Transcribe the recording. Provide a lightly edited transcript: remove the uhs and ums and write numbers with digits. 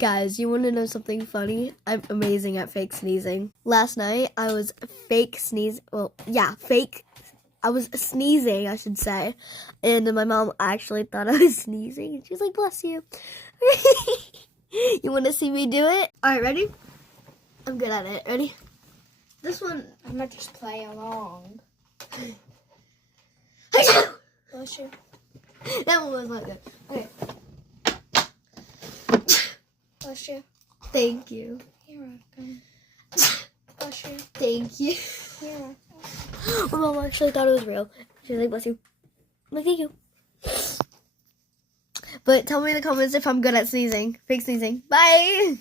Guys, you want to know something funny? I'm amazing at fake sneezing. Last night, I was fake sneezing. Well, yeah, fake. I was sneezing, I should say. And my mom actually thought I was sneezing. And she's like, bless you. You want to see me do it? All right, ready? I'm good at it. Ready? This one, I might just play along. Bless you. That one was not good. Okay. Bless you. Thank you. You're welcome. Bless you. Thank you. You're welcome. My mom actually thought it was real. She was like, bless you. I'm like, thank you. But tell me in the comments if I'm good at sneezing. Fake sneezing. Bye.